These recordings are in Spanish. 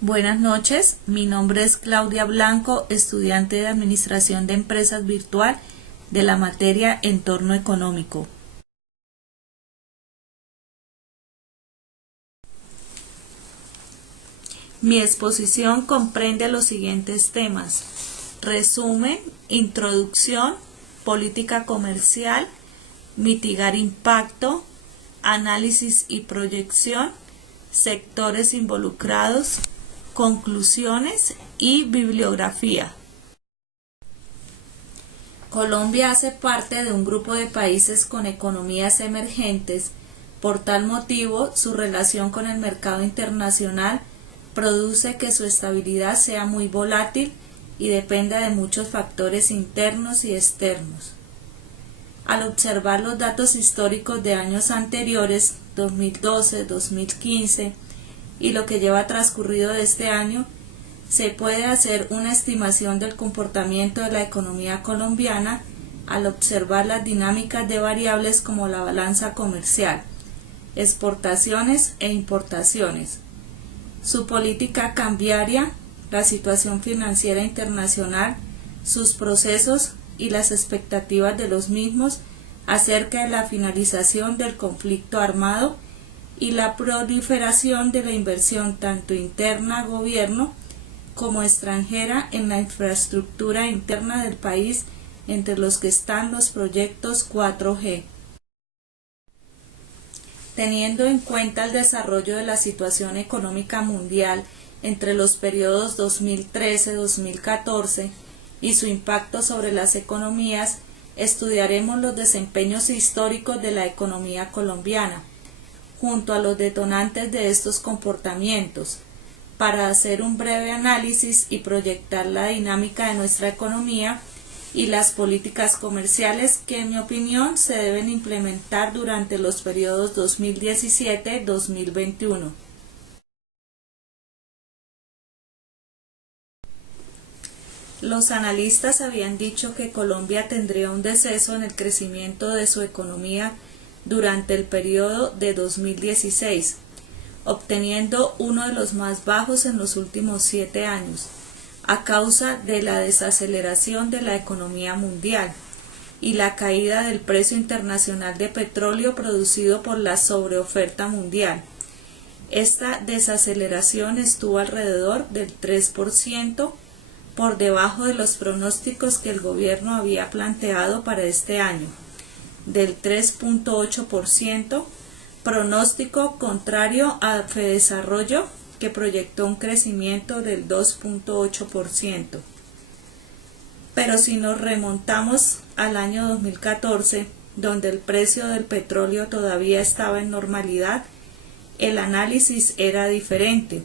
Buenas noches, mi nombre es Claudia Blanco, estudiante de Administración de Empresas Virtual de la materia Entorno Económico. Mi exposición comprende los siguientes temas: resumen, introducción, política comercial, mitigar impacto, análisis y proyección, sectores involucrados, conclusiones y bibliografía. Colombia hace parte de un grupo de países con economías emergentes. Por tal motivo, su relación con el mercado internacional produce que su estabilidad sea muy volátil y dependa de muchos factores internos y externos. Al observar los datos históricos de años anteriores, 2012, 2015, y lo que lleva transcurrido de este año, se puede hacer una estimación del comportamiento de la economía colombiana al observar las dinámicas de variables como la balanza comercial, exportaciones e importaciones, su política cambiaria, la situación financiera internacional, sus procesos y las expectativas de los mismos acerca de la finalización del conflicto armado y la proliferación de la inversión tanto interna gobierno como extranjera en la infraestructura interna del país, entre los que están los proyectos 4G. Teniendo en cuenta el desarrollo de la situación económica mundial entre los periodos 2013-2014 y su impacto sobre las economías, estudiaremos los desempeños históricos de la economía colombiana, junto a los detonantes de estos comportamientos, para hacer un breve análisis y proyectar la dinámica de nuestra economía y las políticas comerciales que, en mi opinión, se deben implementar durante los periodos 2017-2021. Los analistas habían dicho que Colombia tendría un deceso en el crecimiento de su economía durante el periodo de 2016, obteniendo uno de los más bajos en los últimos 7 años, a causa de la desaceleración de la economía mundial y la caída del precio internacional de petróleo producido por la sobreoferta mundial. Esta desaceleración estuvo alrededor del 3%, por debajo de los pronósticos que el gobierno había planteado para este año, del 3.8%, pronóstico contrario a Fedesarrollo, que proyectó un crecimiento del 2.8%. Pero si nos remontamos al año 2014, donde el precio del petróleo todavía estaba en normalidad, el análisis era diferente.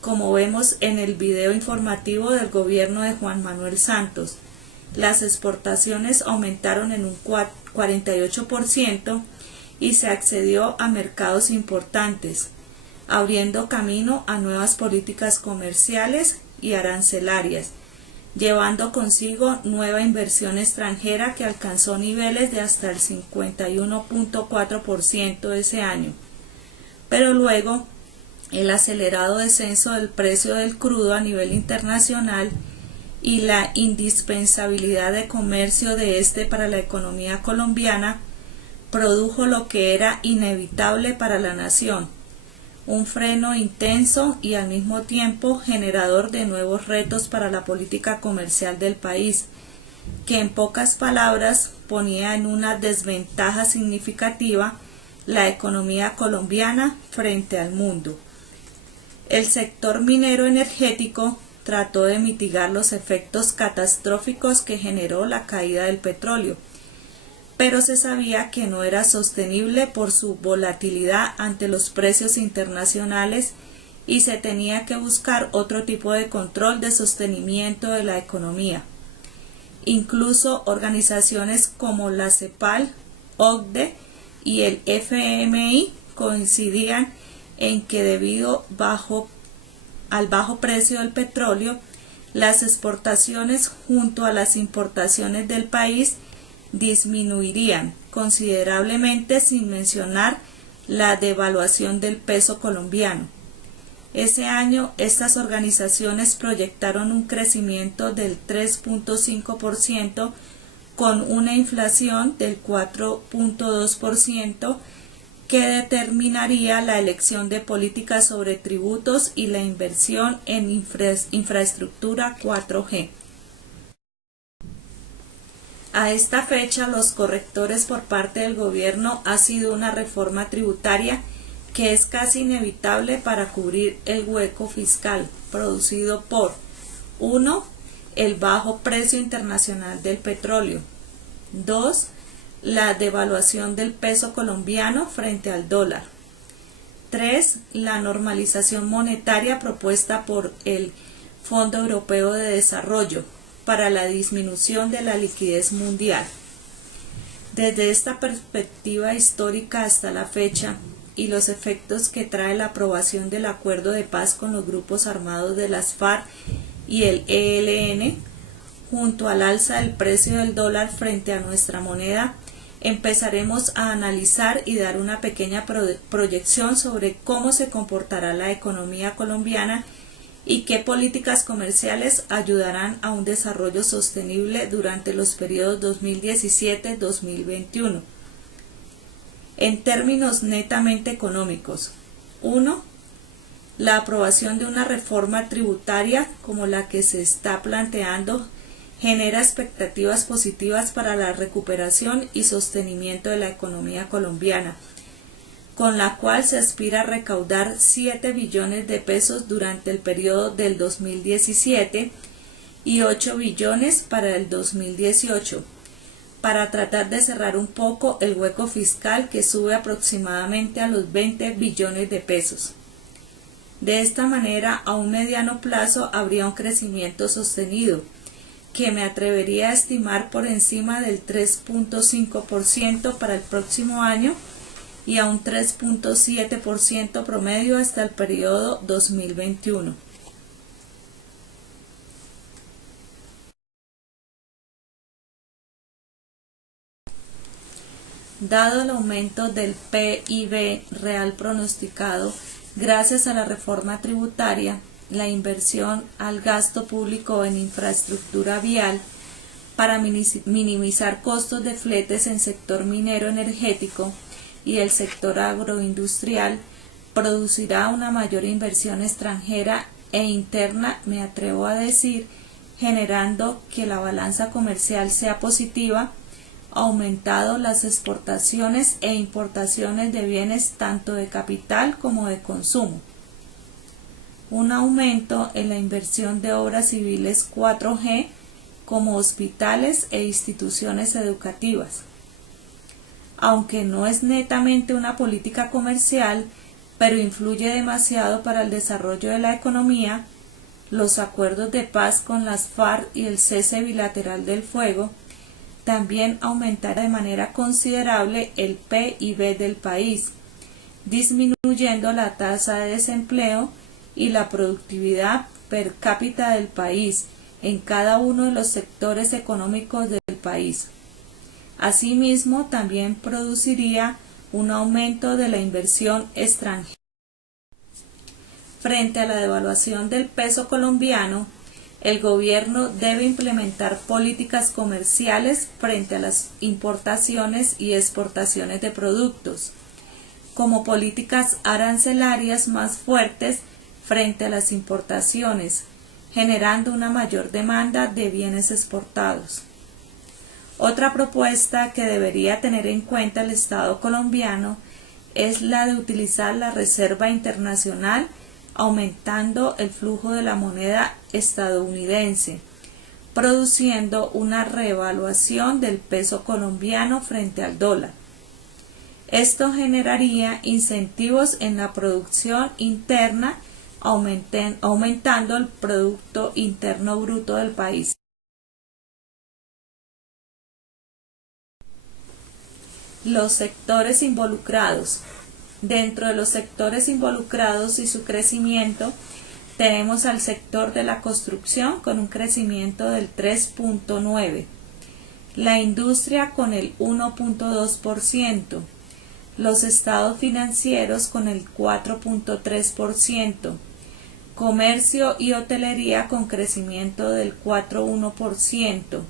Como vemos en el video informativo del gobierno de Juan Manuel Santos, las exportaciones aumentaron en un 48% y se accedió a mercados importantes, abriendo camino a nuevas políticas comerciales y arancelarias, llevando consigo nueva inversión extranjera que alcanzó niveles de hasta el 51.4% ese año. Pero luego, el acelerado descenso del precio del crudo a nivel internacional y la indispensabilidad de comercio de este para la economía colombiana produjo lo que era inevitable para la nación: un freno intenso y al mismo tiempo generador de nuevos retos para la política comercial del país, que en pocas palabras ponía en una desventaja significativa la economía colombiana frente al mundo. El sector minero energético trató de mitigar los efectos catastróficos que generó la caída del petróleo, pero se sabía que no era sostenible por su volatilidad ante los precios internacionales y se tenía que buscar otro tipo de control de sostenimiento de la economía. Incluso organizaciones como la CEPAL, OCDE y el FMI coincidían en que debido al bajo precio del petróleo, las exportaciones junto a las importaciones del país disminuirían considerablemente, sin mencionar la devaluación del peso colombiano. Ese año, estas organizaciones proyectaron un crecimiento del 3.5% con una inflación del 4.2% que determinaría la elección de políticas sobre tributos y la inversión en infraestructura 4G. A esta fecha, los correctores por parte del gobierno ha sido una reforma tributaria que es casi inevitable para cubrir el hueco fiscal producido por 1. El bajo precio internacional del petróleo. 2. La devaluación del peso colombiano frente al dólar. 3. La normalización monetaria propuesta por el Fondo Europeo de Desarrollo para la disminución de la liquidez mundial. Desde esta perspectiva histórica hasta la fecha y los efectos que trae la aprobación del acuerdo de paz con los grupos armados de las FARC y el ELN, junto al alza del precio del dólar frente a nuestra moneda, empezaremos a analizar y dar una pequeña proyección sobre cómo se comportará la economía colombiana y qué políticas comerciales ayudarán a un desarrollo sostenible durante los periodos 2017-2021. En términos netamente económicos, 1. La aprobación de una reforma tributaria como la que se está planteando genera expectativas positivas para la recuperación y sostenimiento de la economía colombiana, con la cual se aspira a recaudar 7 billones de pesos durante el periodo del 2017 y 8 billones para el 2018, para tratar de cerrar un poco el hueco fiscal que sube aproximadamente a los 20 billones de pesos. De esta manera, a un mediano plazo habría un crecimiento sostenido, que me atrevería a estimar por encima del 3.5% para el próximo año y a un 3.7% promedio hasta el periodo 2021. Dado el aumento del PIB real pronosticado gracias a la reforma tributaria, la inversión al gasto público en infraestructura vial para minimizar costos de fletes en sector minero energético y el sector agroindustrial, producirá una mayor inversión extranjera e interna, me atrevo a decir, generando que la balanza comercial sea positiva, aumentado las exportaciones e importaciones de bienes tanto de capital como de consumo. Un aumento en la inversión de obras civiles 4G como hospitales e instituciones educativas. Aunque no es netamente una política comercial, pero influye demasiado para el desarrollo de la economía, los acuerdos de paz con las FARC y el cese bilateral del fuego también aumentará de manera considerable el PIB del país, disminuyendo la tasa de desempleo y la productividad per cápita del país en cada uno de los sectores económicos del país. Asimismo, también produciría un aumento de la inversión extranjera. Frente a la devaluación del peso colombiano, el gobierno debe implementar políticas comerciales frente a las importaciones y exportaciones de productos, como políticas arancelarias más fuertes frente a las importaciones, generando una mayor demanda de bienes exportados. Otra propuesta que debería tener en cuenta el Estado colombiano es la de utilizar la Reserva Internacional aumentando el flujo de la moneda estadounidense, produciendo una reevaluación del peso colombiano frente al dólar. Esto generaría incentivos en la producción interna, aumentando el Producto Interno Bruto del país. Los sectores involucrados. Dentro de los sectores involucrados y su crecimiento, tenemos al sector de la construcción con un crecimiento del 3.9%, la industria con el 1.2%, los estados financieros con el 4.3%, comercio y hotelería con crecimiento del 4,1%,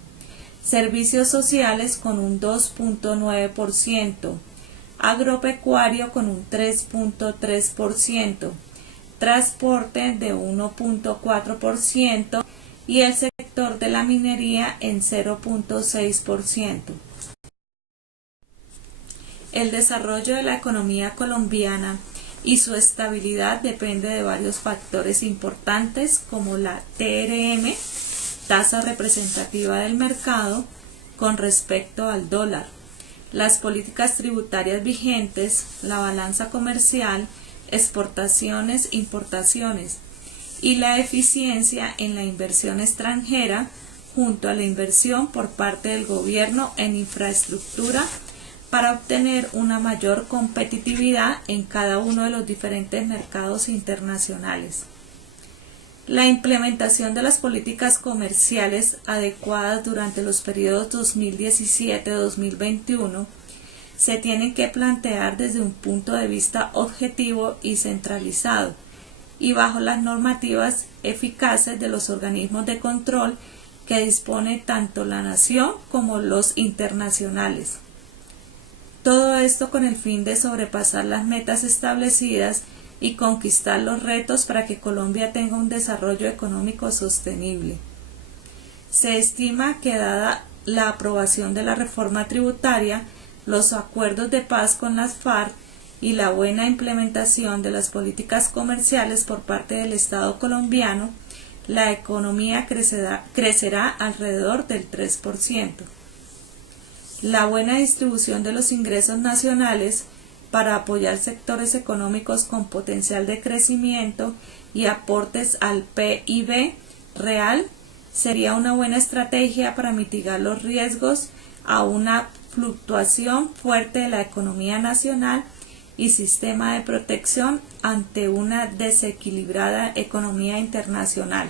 servicios sociales con un 2,9%, agropecuario con un 3,3%, transporte de 1,4% y el sector de la minería en 0,6%. El desarrollo de la economía colombiana y su estabilidad depende de varios factores importantes como la TRM, tasa representativa del mercado, con respecto al dólar, las políticas tributarias vigentes, la balanza comercial, exportaciones, importaciones y la eficiencia en la inversión extranjera junto a la inversión por parte del gobierno en infraestructura para obtener una mayor competitividad en cada uno de los diferentes mercados internacionales. La implementación de las políticas comerciales adecuadas durante los periodos 2017-2021 se tienen que plantear desde un punto de vista objetivo y centralizado, y bajo las normativas eficaces de los organismos de control que dispone tanto la nación como los internacionales. Todo esto con el fin de sobrepasar las metas establecidas y conquistar los retos para que Colombia tenga un desarrollo económico sostenible. Se estima que dada la aprobación de la reforma tributaria, los acuerdos de paz con las FARC y la buena implementación de las políticas comerciales por parte del Estado colombiano, la economía crecerá alrededor del 3%. La buena distribución de los ingresos nacionales para apoyar sectores económicos con potencial de crecimiento y aportes al PIB real sería una buena estrategia para mitigar los riesgos a una fluctuación fuerte de la economía nacional y sistema de protección ante una desequilibrada economía internacional.